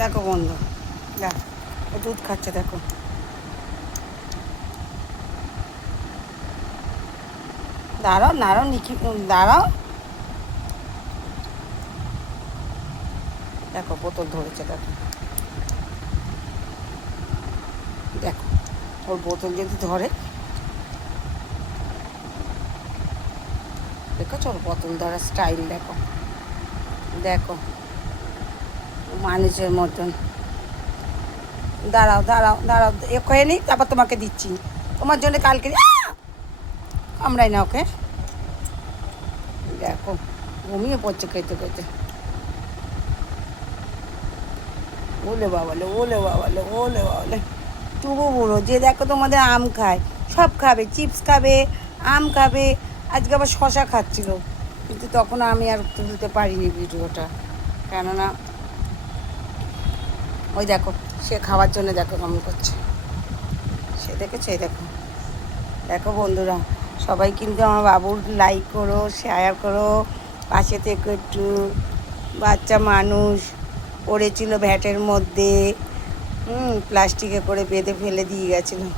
দেখো বন্ধু, দেখ ও দুধ খাচ্ছে, দেখো দাঁড়াও দাঁড়াও নিখি, দাঁড়াও, দেখো বোতল ধরেছে, দেখো দেখো ওর বোতল যদি ধরে, দেখো ওর বোতল ধরার স্টাইল, দেখো দেখো মানুষের মতন। দাঁড়াও দাঁড়াও দাঁড়াও, এ খেয়ে নিই, তারপর তোমাকে দিচ্ছি, তোমার জন্য কালকে কামড়াই না ওকে। দেখো ঘুমিয়ে পড়ছে খেতে খেতে। ওলে বাবালে, ওলে বাবালে, ওলে বাবালে, টুবু বুড়ো যে দেখো তোমাদের আম খায়, সব খাবে, চিপস খাবে, আম খাবে, আজকে আবার শশা খাচ্ছিল, কিন্তু তখন আমি আর তুলতে পারিনি ভিডিওটা, কেননা ওই দেখো সে খাওয়ার জন্য দেখো কেমন করছে, সে দেখেছে, দেখো দেখো বন্ধুরা, সবাই কিন্তু আমার বাবুর লাইক করো, শেয়ার করো, পাশে থেকে একটু, বাচ্চা মানুষ পড়েছিল ভ্যাটের মধ্যে, প্লাস্টিকে করে বেঁধে ফেলে দিয়ে গেছিলো,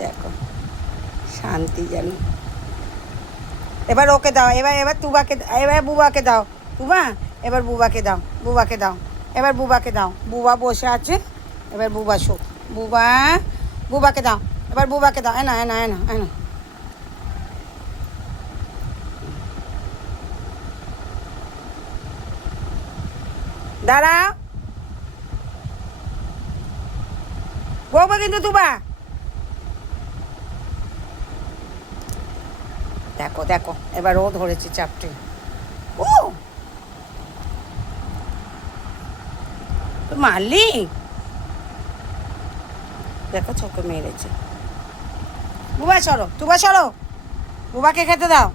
দেখো শান্তি যেন। এবার ওকে দাও, এবার এবার তুবাকে, এবার বুবাকে দাও, তুবা এবার বুবাকে দাও, বুবাকে দাও, এবার বুবাকে দাও, বুবা বসে আছে, এবার বুবা শোক, বুবা, বুবাকে দাও, এবার বুবাকে দাও, এনা এনা এনা এনা। দাঁড়াও, বউবা কিন্তু তুবা, দেখো দেখো এবার ও ধরেছে চাপটে, ও তো মারলি, দেখো চোখে মেরেছে। বুবা সরো, তুবা সরো, বুবাকে খেতে দাও।